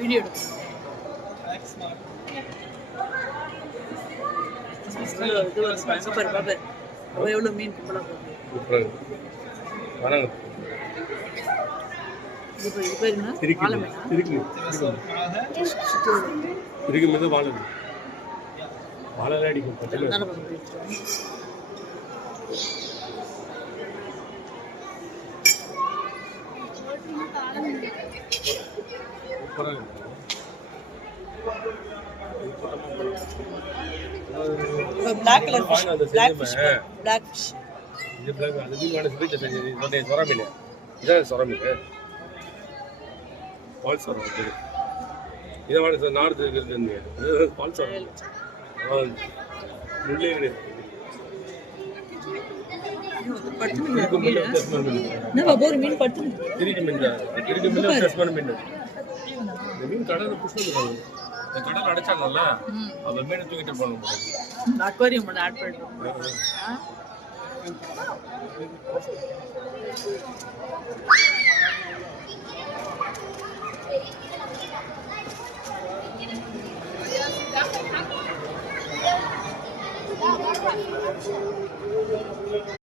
Video எவ்வளோ மீன் black color fish, black fish, black fish. This black, this one is which is what is soramine. This is soramine. False soramine. This one is north Indian. This is false soramine. Mulle. No, babor mean pattu. Irikku minda testman minda. The mean கடல்ல புஷ்ல இருக்காங்க. இந்த கடல் அடைச்சாங்கல்ல அந்த மீனை தூக்கிட்டு போணும். Aquarium பண்ண add பண்ணிட்டோம்.